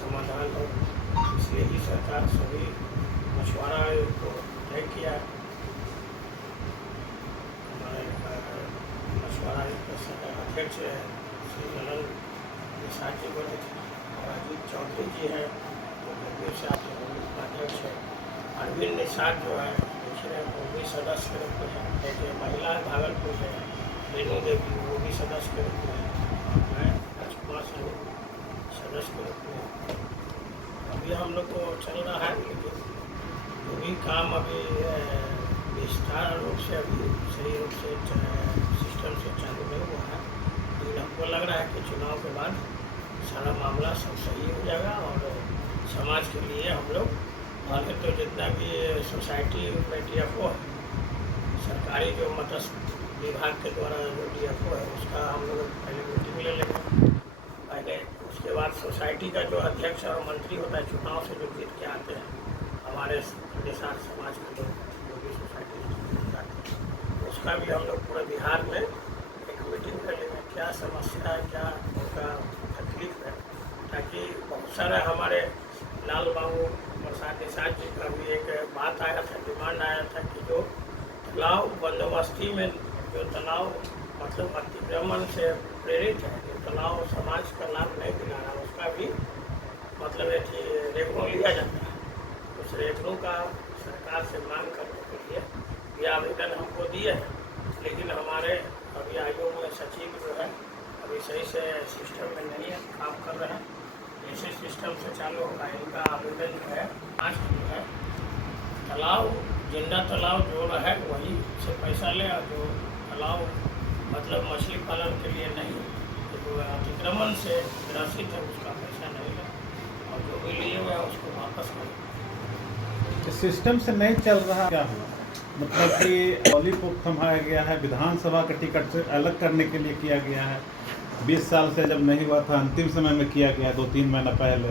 समाधान हो। इसलिए ही सरकार सभी मछुआरा आयोग को तय किया। हमारे मछुआरा आयोग के अध्यक्ष श्री ललन निषाद जी बने थे और अजीत चौधरी जी हैं जो कबीर साहब जो उपाध्यक्ष है। अरविंद निषाद जो है पिछले वो भी सदस्य के रूप में है। एक महिला भागलपुर में रेणु देवी वो भी सदस्य के रूप में है और मैं राजकुमार सिंह सदस्य के रूप में। अभी हम लोग को चल रहा है लेकिन जो भी काम अभी विस्तार रूप से अभी सही रूप से सिस्टम से चालू नहीं हुआ है। लेकिन हमको लग रहा है कि चुनाव के बाद सारा मामला सब सही हो जाएगा और समाज के लिए हम लोग पहले तो जितना भी सोसाइटी में DFO है, सरकारी जो मत्स्य विभाग के द्वारा जो DFO है उसका हम लोग पहले मीटिंग ले लेंगे। पहले उसके बाद सोसाइटी का जो अध्यक्ष और मंत्री होता है चुनाव से जो जीत के आते हैं हमारे निषाद समाज के लोग जो भी सोसाइटी जाते हैं उसका भी हम लोग पूरे बिहार में एक मीटिंग कर लेंगे। क्या समस्या है, क्या उनका तकलीफ है, ताकि बहुत सारा हमारे लाल बाबू प्रसाद निषाद जी का भी एक बात आया था, डिमांड आया था कि जो तालाब बंदोबस्ती में जो तालाब मतलब अतिक्रमण से प्रेरित है, जो तालाब समाज का लाभ नहीं दिला रहा उसका भी मतलब रेखों लिया जाता है। उस रेखों का सरकार से मांग करने के लिए ये आवेदन हमको दिए हैं। लेकिन हमारे अभी आयोग में सचिव जो है अभी सही से सिस्टम में नहीं है, काम कर रहे हैं। ऐसे सिस्टम से चालू होगा। इनका आवेदन जो है आज जो है तालाब जिंदा तालाब जो है वही से पैसा ले और जो तालाब मतलब मछली पालन के लिए नहीं जो अतिक्रमण से ग्रसित है उसका पैसा नहीं ले और जो भी लिए हुए है उसको वापस करें। सिस्टम से नहीं चल रहा क्या हुआ? मतलब कि लॉलीपॉप थमाया गया है, विधानसभा का टिकट से अलग करने के लिए किया गया है। 20 साल से जब नहीं हुआ था अंतिम समय में किया गया 2-3 महीना पहले।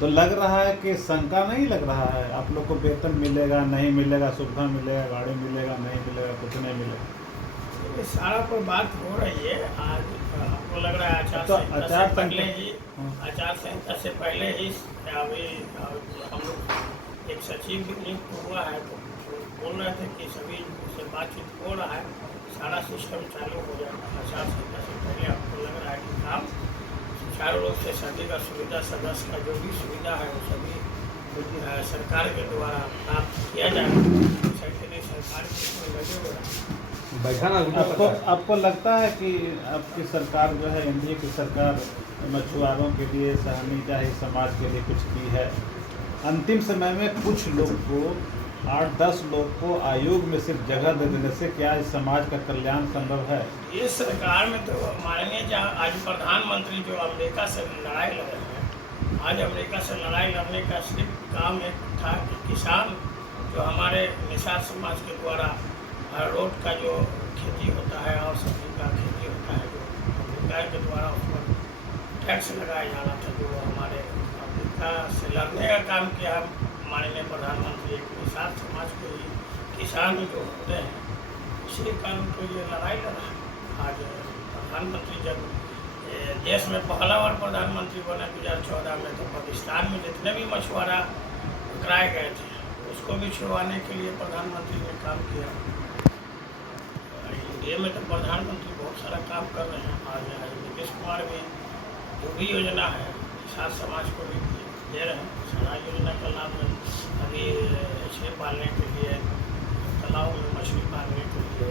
तो लग रहा है कि शंका नहीं लग रहा है आप लोग को वेतन मिलेगा नहीं मिलेगा, सुविधा मिलेगा, गाड़ी मिलेगा नहीं मिलेगा, कुछ नहीं मिलेगा। ये सारा कोई बात हो रही है। आज हमको लग रहा है आचार संहिता से पहले ही अभी हम लोग एक सचिव भी नियुक्त हुआ है तो बोल रहे थे कि सभी से बातचीत हो रहा है, सारा सिस्टम चालू हो जाएगा। आचार संहिता से पहले हमको लग रहा है कि काम सुचारू रूप से सभी का सुविधा सदस्य का जो भी सुविधा है वो सभी सरकार के द्वारा प्राप्त किया जाएगा। सरकार के लगे हुए हैं। आपको लगता है कि आपकी सरकार जो है एनडीए की सरकार मछुआरों के लिए सहनी चाहे समाज के लिए कुछ की है? अंतिम समय में कुछ लोग को 8-10 लोग को आयोग में सिर्फ जगह दे देने से क्या इस समाज का कल्याण संभव है? ये सरकार में तो माननीय जहाँ आज प्रधानमंत्री जो अमेरिका से लड़ाई लड़ रहे हैं, आज अमेरिका से लड़ाई लड़ने का सिर्फ काम एक था कि किसान जो हमारे निषाद समाज के द्वारा रोड का जो खेती होता है और सब्जी का खेती होता है जो अमेरिका के द्वारा उस पर टैक्स लगाया जा रहा था, जो हमारे अमेरिका से लड़ने का काम किया माननीय प्रधानमंत्री एक निषाद समाज के ही किसान जो होते हैं उसी कारण तो ये लड़ाई लड़ा। आज प्रधानमंत्री जब देश में पहला बार प्रधानमंत्री बने 2014 में तो पाकिस्तान में जितने भी मछुआरा पकड़ाए गए थे उसको भी छुड़वाने के लिए प्रधानमंत्री ने काम किया। इंडिया में तो प्रधानमंत्री बहुत सारा काम कर रहे हैं। आज नीतीश कुमार भी जो भी योजना है निषाद समाज को भी दे रहे हैं। सारा योजना का लाभ अभी मछली पालने के लिए तालाब में मछली पालने के लिए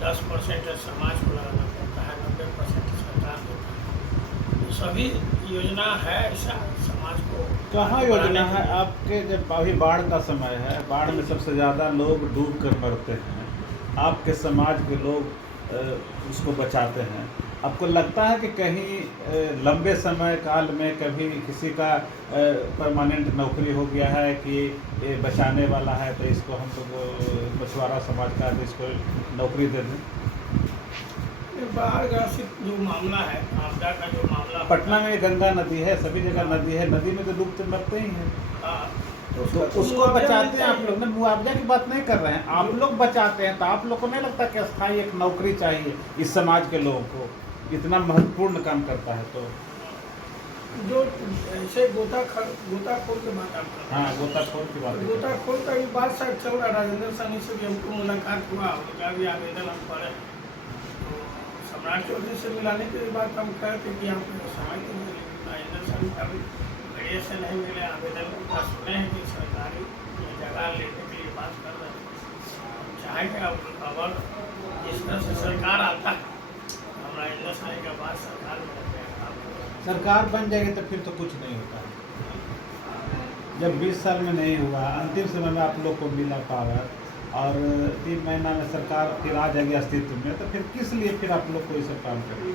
10% समाज को लगाना पड़ता है, 90% सरकार देता है। तो सभी योजना है ऐसा समाज को। कहाँ योजना है आपके? जब अभी बाढ़ का समय है, बाढ़ में सबसे ज़्यादा लोग डूब कर मरते हैं, आपके समाज के लोग उसको बचाते हैं। आपको लगता है कि कहीं लंबे समय काल में कभी किसी का परमानेंट नौकरी हो गया है कि ये बचाने वाला है तो इसको हम लोग मछुआरा समाज का तो इसको नौकरी दे दें? बाढ़ ग्रसित जो मामला है, आपदा का जो मामला, पटना में गंगा नदी है, सभी जगह नदी है, नदी में तो डूबते मरते ही हैं। तो उसको बचाते हैं आप लोग ना, मुआवजा की बात नहीं कर रहे हैं, आप लोग बचाते हैं। तो आप लोग को नहीं लगता कि स्थायी एक नौकरी चाहिए इस समाज के लोगों को, इतना महत्वपूर्ण काम करता है? तो जो ऐसे गोताखोर के बात आप कर रहे हैं। हाँ, गोताखोर की बात तो है। गोताखोर का ये बात शायद चल रहा, राजेंद्र साहनी से भी हमको मुलाकात हुआ, उनका भी आवेदन हम पढ़े। तो सम्राट चौधरी से मिलाने के बाद हम कहे थे कि आप समय तो मिले, राजेंद्र साहनी का भी बढ़िया से नहीं मिले। आवेदन उनका सुने हैं कि सरकारी जगह लेने के लिए बात कर रहे हैं। हम चाहेंगे अगर इस तरह से सरकार आता है, हम राजेंद्र साहनी का बात सरकार में रखते हैं, काम करें। सरकार बन जाएगी तो फिर तो कुछ नहीं होता। जब 20 साल में नहीं हुआ, अंतिम समय में आप लोग को मिला पावर और 3 महीना में सरकार फिर आ जाएगी अस्तित्व में, तो फिर किस लिए फिर आप लोग कोई सब काम करें?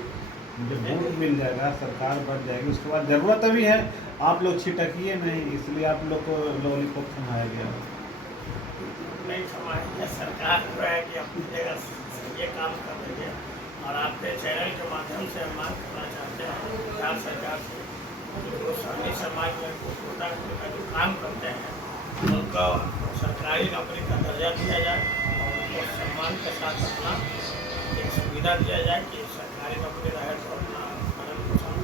जब वोट मिल जाएगा, सरकार बन जाएगी, उसके बाद ज़रूरत अभी है, आप लोग छिटकिए नहीं, इसलिए आप लोग को लॉलीपॉप थमाया गया। नहीं समाज सरकार जो है कि अपनी जगह ये काम कर रही है। और आपके चैनल के माध्यम से हम मांग करना चाहते हैं बिहार सरकार से, जो सभी समाज में गोताखोर का जो काम करते हैं उनको सरकारी नौकरी का दर्जा दिया जाए और उनको सम्मान के साथ अपना एक सुविधा दिया जाए कि सरकारी नौकरी रहे तो अपना भरण पोषण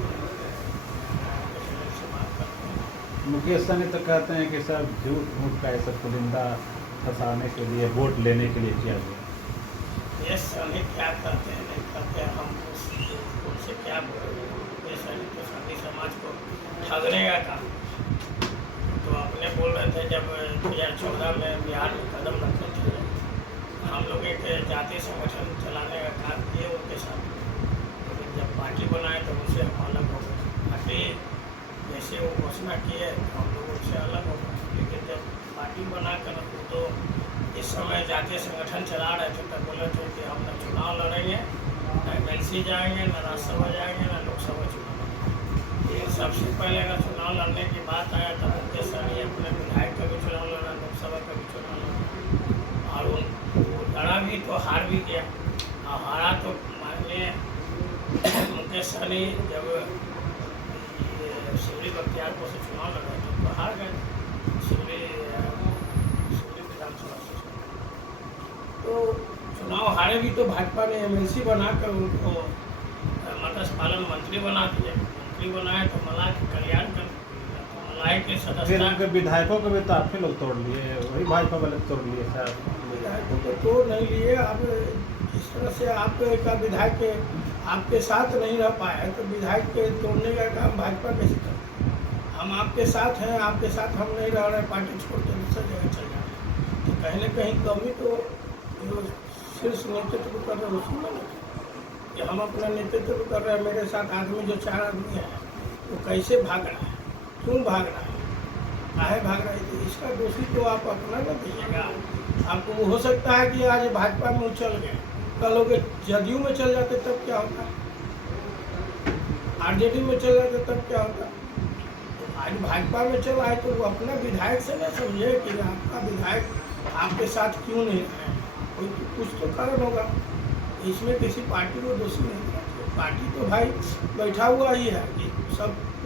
चैनल से मांग करते हैं। मुकेश सहनी तो कहते हैं कि सब झूठ मूठ का ऐसा पुलिंदा फंसाने के लिए, वोट लेने के लिए किया गया। ये सभी क्या करते हैं नहीं करते हैं, हम उनसे क्या बोलेंगे। ये सभी तो सभी समाज को ठगने का काम। तो अपने बोल रहे थे जब 2014 में बिहार में कदम रखे थे, हम लोग एक जातीय संगठन चलाने का काम किए उनके साथ। लेकिन जब पार्टी बनाए तो उनसे हम अलग हो गए। पार्टी जैसे वो घोषणा किए हम लोग उनसे अलग हो गए। लेकिन जब पार्टी बनाकर तो इस समय जातीय संगठन चला रहे थे तब बोले थे कि हम न चुनाव लड़ेंगे, न एमएलसी जाएंगे, न राज्यसभा जाएंगे, न लोकसभा चुनाव। ये सबसे पहले अगर चुनाव लड़ने की बात आया तब मुकेश सहनी अपने विधायक का भी चुनाव लड़ा, लोकसभा का भी चुनाव लड़ा और वो लड़ा भी तो हार भी गया। और हारा तो माननीय मुकेश सहनी जब शिवरी बख्तियारपुर से चुनाव लड़ा तो हार गए शिवरी विधानसभा से। तो चुनाव हारे भी तो भाजपा ने एमएलसी बनाकर उनको मत्स्य पालन मंत्री बना दिया। मंत्री बनाए तो मलाई के कल्याण कर, मलाई के फिर सदस्य उनके विधायकों को भी तो आप ही लोग तोड़ लिए, वही भाजपा वाले तोड़ लिए सर। विधायकों को तोड़ नहीं लिए। अब जिस तरह से आपका विधायक आपके साथ नहीं रह पाए तो विधायक के तोड़ने का काम भाजपा कैसे करे? हम आपके साथ हैं, आपके साथ हम नहीं रह रहे, पार्टी छोड़ के दूसरी जगह चल जा रहे हैं। तो कहीं ना कहीं कमी तो जो शीर्ष नेतृत्व कर रहे हैं उसमें नहीं कि हम अपना नेतृत्व कर रहे हैं, मेरे साथ आदमी जो 4 आदमी हैं वो कैसे भाग रहा है, क्यों भाग रहा है, काहे भाग रहा है? तो इसका दोषी तो आप अपना न दीजिएगा। आपको हो सकता है कि आज भाजपा में चल गए, कल लोग जदयू में चल जाते तब क्या होता, आरजेडी में चल जाते तब क्या होता। तो आज भाजपा में चल आए तो वो अपना विधायक से न समझे कि आपका विधायक आपके साथ क्यों नहीं है, कोई कुछ तो कारण होगा। इसमें किसी पार्टी को दोषी नहीं करना चाहिए। पार्टी तो भाई बैठा हुआ ही है कि सब कुछ